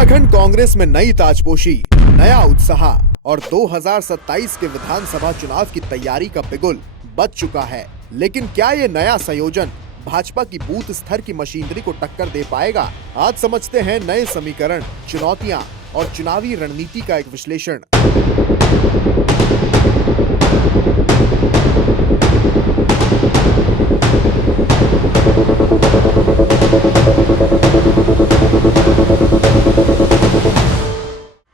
उत्तराखंड कांग्रेस में नई ताजपोशी, नया उत्साह और 2027 के विधानसभा चुनाव की तैयारी का बिगुल बज चुका है। लेकिन क्या ये नया संयोजन भाजपा की बूथ स्तर की मशीनरी को टक्कर दे पाएगा? आज समझते हैं नए समीकरण, चुनौतियां और चुनावी रणनीति का एक विश्लेषण।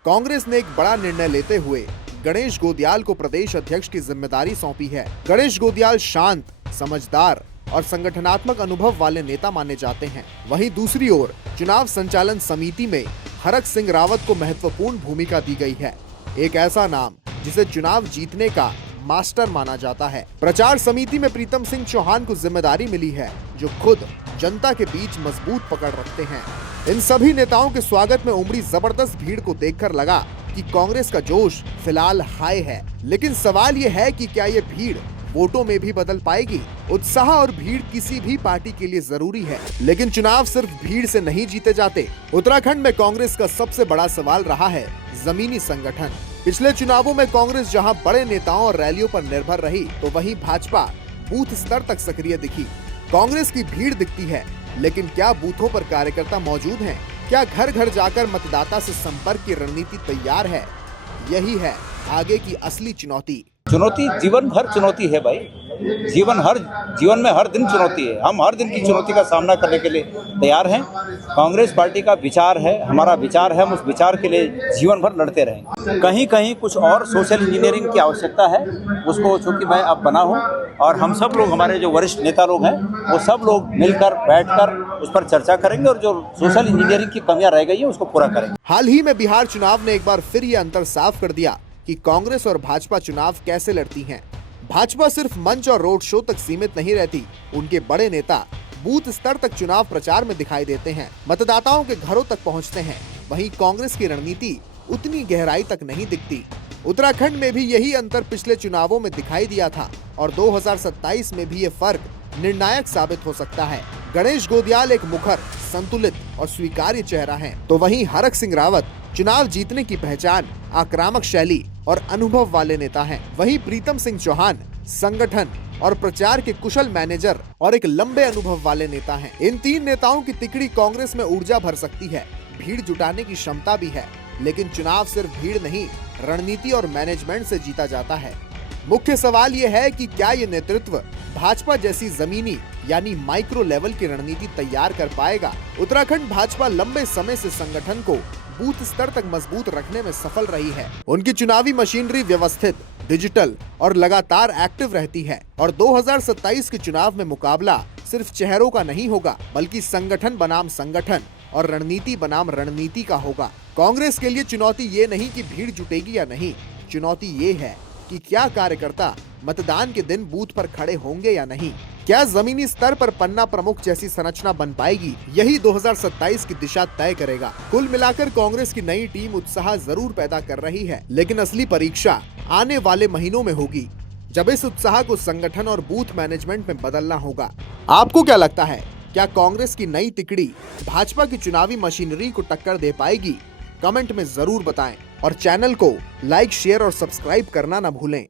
कांग्रेस ने एक बड़ा निर्णय लेते हुए गणेश गोदियाल को प्रदेश अध्यक्ष की जिम्मेदारी सौंपी है। गणेश गोदियाल शांत, समझदार और संगठनात्मक अनुभव वाले नेता माने जाते हैं। वहीं दूसरी ओर चुनाव संचालन समिति में हरक सिंह रावत को महत्वपूर्ण भूमिका दी गई है। एक ऐसा नाम जिसे चुनाव जीतने का मास्टर माना जाता है। प्रचार समिति में प्रीतम सिंह चौहान को जिम्मेदारी मिली है, जो खुद जनता के बीच मजबूत पकड़ रखते हैं। इन सभी नेताओं के स्वागत में उमड़ी जबरदस्त भीड़ को देखकर लगा कि कांग्रेस का जोश फिलहाल हाई है। लेकिन सवाल ये है कि क्या ये भीड़ वोटों में भी बदल पाएगी? उत्साह और भीड़ किसी भी पार्टी के लिए जरूरी है, लेकिन चुनाव सिर्फ भीड़ से नहीं जीते जाते। उत्तराखंड में कांग्रेस का सबसे बड़ा सवाल रहा है जमीनी संगठन। पिछले चुनावों में कांग्रेस जहां बड़े नेताओं और रैलियों पर निर्भर रही, तो वहीं भाजपा बूथ स्तर तक सक्रिय दिखी। कांग्रेस की भीड़ दिखती है, लेकिन क्या बूथों पर कार्यकर्ता मौजूद हैं? क्या घर घर जाकर मतदाता से संपर्क की रणनीति तैयार है? यही है आगे की असली चुनौती। चुनौती जीवन भर चुनौती है भाई। जीवन में हर दिन चुनौती है। हम हर दिन की चुनौती का सामना करने के लिए तैयार हैं। कांग्रेस पार्टी का विचार है, हमारा विचार है, हम उस विचार के लिए जीवन भर लड़ते रहेंगे। कहीं कहीं कुछ और सोशल इंजीनियरिंग की आवश्यकता है, उसको चूंकि मैं अब बना हूं और हम सब लोग, हमारे जो वरिष्ठ नेता लोग हैं, वो सब लोग मिलकर बैठकर उस पर चर्चा करेंगे और जो सोशल इंजीनियरिंग की कमियां रह गई है उसको पूरा करेंगे। हाल ही में बिहार चुनाव ने एक बार फिर ये अंतर साफ कर दिया कि कांग्रेस और भाजपा चुनाव कैसे लड़ती हैं। भाजपा सिर्फ मंच और रोड शो तक सीमित नहीं रहती, उनके बड़े नेता बूथ स्तर तक चुनाव प्रचार में दिखाई देते हैं, मतदाताओं के घरों तक पहुंचते हैं। वहीं कांग्रेस की रणनीति उतनी गहराई तक नहीं दिखती। उत्तराखंड में भी यही अंतर पिछले चुनावों में दिखाई दिया था और 2027 में भी ये फर्क निर्णायक साबित हो सकता है। गणेश गोदियाल एक मुखर, संतुलित और स्वीकार्य चेहरा है, तो वहीं हरक सिंह रावत चुनाव जीतने की पहचान, आक्रामक शैली और अनुभव वाले नेता हैं। वहीं प्रीतम सिंह चौहान संगठन और प्रचार के कुशल मैनेजर और एक लंबे अनुभव वाले नेता हैं। इन तीन नेताओं की तिकड़ी कांग्रेस में ऊर्जा भर सकती है, भीड़ जुटाने की क्षमता भी है। लेकिन चुनाव सिर्फ भीड़ नहीं, रणनीति और मैनेजमेंट से जीता जाता है। मुख्य सवाल ये है कि क्या ये नेतृत्व भाजपा जैसी जमीनी यानी माइक्रो लेवल की रणनीति तैयार कर पाएगा? उत्तराखंड भाजपा लंबे समय से संगठन को बूथ स्तर तक मजबूत रखने में सफल रही है। उनकी चुनावी मशीनरी व्यवस्थित, डिजिटल और लगातार एक्टिव रहती है। और 2027 के चुनाव में मुकाबला सिर्फ चेहरों का नहीं होगा, बल्कि संगठन बनाम संगठन और रणनीति बनाम रणनीति का होगा। कांग्रेस के लिए चुनौती ये नहीं कि भीड़ जुटेगी या नहीं, चुनौती ये है कि क्या कार्यकर्ता मतदान के दिन बूथ पर खड़े होंगे या नहीं। क्या जमीनी स्तर पर पन्ना प्रमुख जैसी संरचना बन पाएगी? यही 2027 की दिशा तय करेगा। कुल मिलाकर कांग्रेस की नई टीम उत्साह जरूर पैदा कर रही है, लेकिन असली परीक्षा आने वाले महीनों में होगी, जब इस उत्साह को संगठन और बूथ मैनेजमेंट में बदलना होगा। आपको क्या लगता है, क्या कांग्रेस की नई तिकड़ी भाजपा की चुनावी मशीनरी को टक्कर दे पाएगी? कमेंट में जरूर बताएं और चैनल को लाइक, शेयर और सब्सक्राइब करना न भूलें।